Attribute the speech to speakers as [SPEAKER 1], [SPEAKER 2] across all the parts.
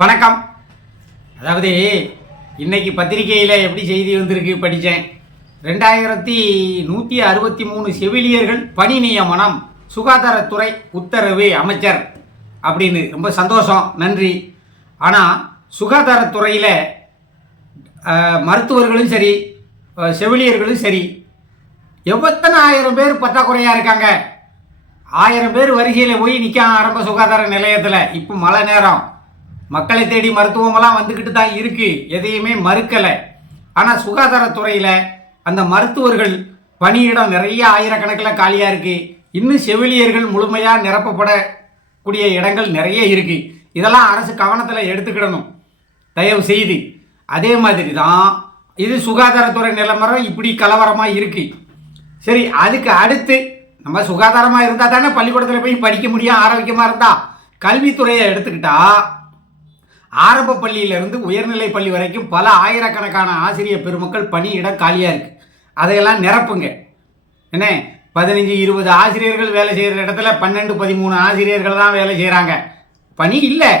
[SPEAKER 1] வணக்கம். அதாவது இன்னைக்கு பத்திரிகையில் எப்படி செய்தி வந்திருக்கு படித்தேன் ரெண்டாயிரத்தி நூற்றி அறுபத்தி மூணு செவிலியர்கள் பணி நியமனம் சுகாதாரத்துறை உத்தரவு அமைச்சர் அப்படின்னு. ரொம்ப சந்தோஷம் நன்றி. ஆனால் சுகாதாரத்துறையில் மருத்துவர்களும் சரி செவிலியர்களும் சரி எவ்வளத்தனை ஆயிரம் பேர் பற்றாக்குறையாக இருக்காங்க? ஆயிரம் பேர் வரிசையில் போய் நிற்க ஆரம்ப சுகாதார நிலையத்தில். இப்போ மழை நேரம். மக்களை தேடி மருத்துவமெல்லாம் வந்துக்கிட்டு தான் இருக்குது எதையுமே மறுக்கலை. ஆனால் சுகாதாரத்துறையில் அந்த மருத்துவர்கள் பணியிடம் நிறைய ஆயிரக்கணக்கில் காலியாக இருக்குது இன்னும் செவிலியர்கள் முழுமையாக நிரப்பப்படக்கூடிய இடங்கள் நிறைய இருக்குது இதெல்லாம் அரசு கவனத்தில் எடுத்துக்கிடணும். தயவு செய்து. அதே மாதிரி தான் இது சுகாதாரத்துறை நிலமரம் இப்படி கலவரமாக இருக்குது சரி அதுக்கு அடுத்து நம்ம சுகாதாரமாக இருந்தால் தானே பள்ளிக்கூடத்தில் போய் படிக்க முடியும் ஆரோக்கியமாக இருந்தால் கல்வித்துறையை எடுத்துக்கிட்டால் ஆரம்ப பள்ளியிலிருந்து உயர்நிலை பள்ளி வரைக்கும் பல ஆயிரக்கணக்கான ஆசிரியர் பெருமக்கள் பணியிடம் காலியாக இருக்குது அதையெல்லாம் நிரப்புங்க. என்ன? பதினஞ்சு இருபது ஆசிரியர்கள் வேலை செய்கிற இடத்துல பன்னெண்டு பதிமூணு ஆசிரியர்கள் தான் வேலை செய்கிறாங்க பணி இல்லை.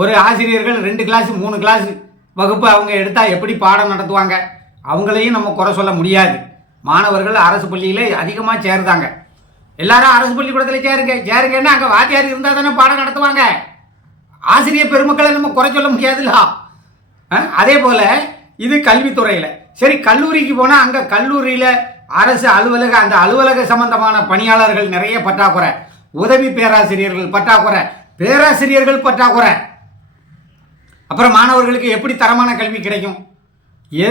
[SPEAKER 1] ஒரு ஆசிரியர்கள் ரெண்டு கிளாஸ் மூணு கிளாஸ் வகுப்பு அவங்க எடுத்தால் எப்படி பாடம் நடத்துவாங்க? அவங்களையும் நம்ம குறை சொல்ல முடியாது. மாணவர்கள் அரசு பள்ளியில் அதிகமாக சேருதாங்க. எல்லாரும் அரசு பள்ளிக்கூடத்தில் சேருங்க. சேருங்கன்னா அங்கே வாத்தியார் இருந்தால் தானே பாடம் நடத்துவாங்க. ஆசிரியர் பெருமக்களை நம்ம குறை சொல்ல முடியாதுல்ல? அதே போல் இது கல்வித்துறையில். சரி கல்லூரிக்கு போனால் அங்கே கல்லூரியில் அரசு அலுவலக அந்த அலுவலக சம்பந்தமான பணியாளர்கள் நிறைய பற்றாக்குறை. உதவி பேராசிரியர்கள் பற்றாக்குறை. பேராசிரியர்கள் பற்றாக்குறை. அப்புறம் மாணவர்களுக்கு எப்படி தரமான கல்வி கிடைக்கும்? ஏ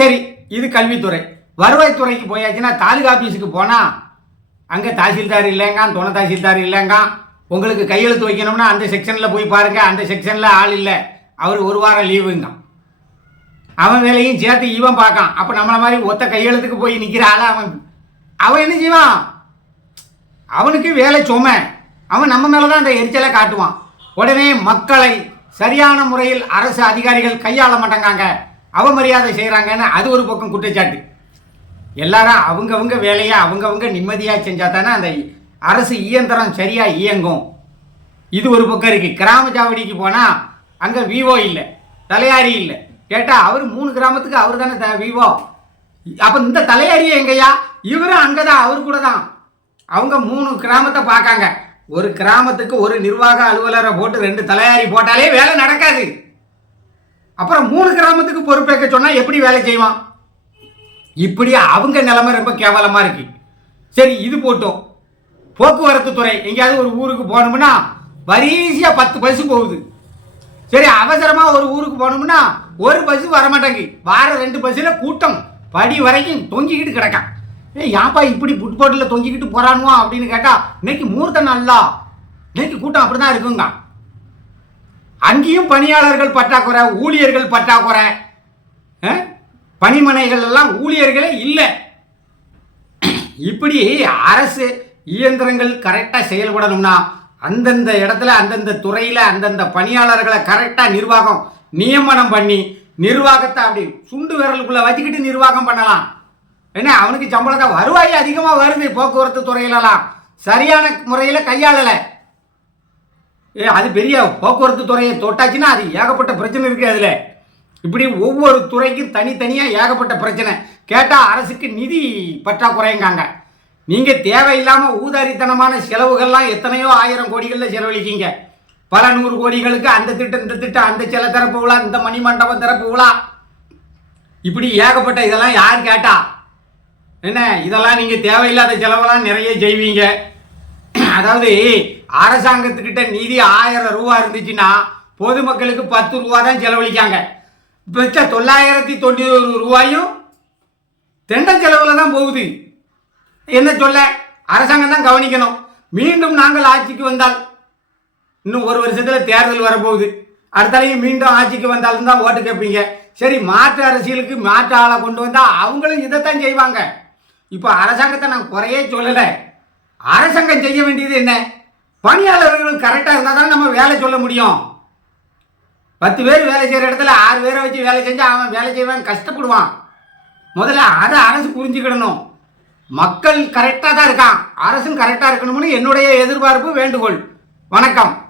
[SPEAKER 1] சரி இது கல்வித்துறை. வருவாய்த்துறைக்கு போயாச்சுன்னா தாலுகா ஆஃபீஸுக்கு போனால் அங்கே தாசில்தார் இல்லைங்க துணை தாசில்தார் இல்லைங்க உங்களுக்கு கையெழுத்து வைக்கணும்னா அந்த செக்ஷனில் போய் பாருங்கள் அந்த செக்ஷனில் ஆள் இல்லை. அவர் ஒரு வாரம் லீவுங்க அவன் வேலையும் சேர்த்து இவன் பார்க்கான். அப்போ நம்மளை மாதிரி ஒத்த கையெழுத்துக்கு போய் நிற்கிற ஆள அவன். அவன் என்ன செய்வான்? அவனுக்கு வேலை சுமை. அவன் நம்ம மேலே தான் அந்த எரிச்சலை காட்டுவான். உடனே மக்களை சரியான முறையில் அரசு அதிகாரிகள் கையாள மாட்டாங்க அவமரியாதை செய்கிறாங்கன்னு அது ஒரு பக்கம் குற்றச்சாட்டு. எல்லாரும் அவங்கவுங்க வேலையை அவங்கவுங்க நிம்மதியாக செஞ்சால் தானே அந்த அரசு இயந்திரம் சரியாக இயங்கும். இது ஒரு பக்கம் இருக்குது கிராம சாவடிக்கு போனால் அங்கே விவோ இல்லை. தலையாரி இல்லை. கேட்டால் அவர் மூணு கிராமத்துக்கு அவர் தானே த விவோ. அப்போ இந்த தலையாரி எங்கய்யா? இவரும் அங்கே தான் அவர் கூட தான் அவங்க மூணு கிராமத்தை பார்க்காங்க. ஒரு கிராமத்துக்கு ஒரு நிர்வாக அலுவலரை போட்டு ரெண்டு தலையாரி போட்டாலே வேலை நடக்காது. அப்புறம் மூணு கிராமத்துக்கு பொறுப்பேற்க சொன்னால் எப்படி வேலை செய்வான்? இப்படி அவங்க நிலைமை ரொம்ப கேவலமாக இருக்கு. சரி இது போட்டோம். போக்குவரத்து துறை. எங்கேயாவது ஒரு ஊருக்கு போகணும்னா வரிசையாக பத்து பஸ் போகுது. சரி அவசரமாக ஒரு ஊருக்கு போகணும்னா ஒரு பஸ் வரமாட்டேங்கு வார ரெண்டு பஸ்ஸில் கூட்டம். படி வரைக்கும் தொங்கிக்கிட்டு கிடக்கான். ஏய் யாப்பா இப்படி புட்போட்டில் தொங்கிக்கிட்டு போகிறானுவோ அப்படின்னு கேட்டால் இன்னைக்கு மூர்த்த நல்லா இன்னைக்கு கூட்டம் அப்படி தான் இருக்குங்க. அங்கேயும் பணியாளர்கள் பற்றாக்குறை ஊழியர்கள் பற்றாக்குறை. பணிமனைகள் எல்லாம் ஊழியர்களே இல்லை. இப்படி அரசு இயந்திரங்கள் கரெக்டாக செயல்படணும்னா அந்தந்த இடத்துல அந்தந்த துறையில் அந்தந்த பணியாளர்களை கரெக்டாக நிர்வாகம் நியமனம் பண்ணி நிர்வாகத்தை அப்படி சுண்டு விரலுக்குள்ளே வச்சுக்கிட்டு நிர்வாகம் பண்ணலாம். என்ன அவனுக்கு சம்பளத்தை வருவாய் அதிகமாக வருது போக்குவரத்து துறையிலலாம். சரியான முறையில் கையாளலை. ஏ அது பெரிய போக்குவரத்து துறையை தொட்டாச்சுன்னா அது ஏகப்பட்ட பிரச்சனை இருக்குது அதில். இப்படி ஒவ்வொரு துறைக்கும் தனித்தனியாக ஏகப்பட்ட பிரச்சனை. கேட்டால் அரசுக்கு நிதி பற்றாக்குறைங்காங்க. நீங்கள் தேவையில்லாமல் ஊதாரித்தனமான செலவுகள்லாம் எத்தனையோ ஆயிரம் கோடிகளில் செலவழிக்கீங்க. பல நூறு கோடிகளுக்கு அந்த திட்டம் இந்த திட்டம் அந்த சில திறப்பு விழா இந்த மணிமண்டபம் திறப்பு விழா இப்படி ஏகப்பட்ட இதெல்லாம் யார் கேட்டா? என்ன இதெல்லாம் நீங்கள் தேவையில்லாத செலவெல்லாம் நிறைய செய்வீங்க. அதாவது அரசாங்கத்துக்கிட்ட நிதி ஆயிரம் ரூபா இருந்துச்சுன்னா பொதுமக்களுக்கு பத்து ரூபா தான் செலவழிக்காங்க. மிச்ச தொள்ளாயிரத்தி தொண்ணூறு ரூபாயும் தெண்டல் செலவில் தான் போகுது. என்ன சொல்ல? அரசாங்கம் தான் கவனிக்கணும். மீண்டும் நாங்கள் ஆட்சிக்கு வந்தால் இன்னும் ஒரு வருஷத்தில் தேர்தல் வரப்போகுது. அடுத்தாலையும் மீண்டும் ஆட்சிக்கு வந்தாலும் தான் ஓட்டு கேட்பீங்க. சரி மாற்று அரசியலுக்கு மாற்று ஆளை கொண்டு வந்தால் அவங்களும் இதைத்தான் செய்வாங்க. இப்போ அரசாங்கத்தை நான் குறையே சொல்லலை. அரசாங்கம் செய்ய வேண்டியது என்ன? பணியாளர்கள் கரெக்டாக இருந்தால் தான் நம்ம வேலை சொல்ல முடியும். பத்து பேர் வேலை செய்கிற இடத்துல ஆறு பேரை வச்சு வேலை செஞ்சால் அவன் வேலை செய்வான் கஷ்டப்படுவான். முதல்ல அதை அரசு புரிஞ்சுக்கிடணும். மக்கள் கரெக்டாக தான் இருக்கான். அரசும் கரெக்டாக இருக்கணும்னு என்னுடைய எதிர்பார்ப்பு வேண்டுகோள். வணக்கம்.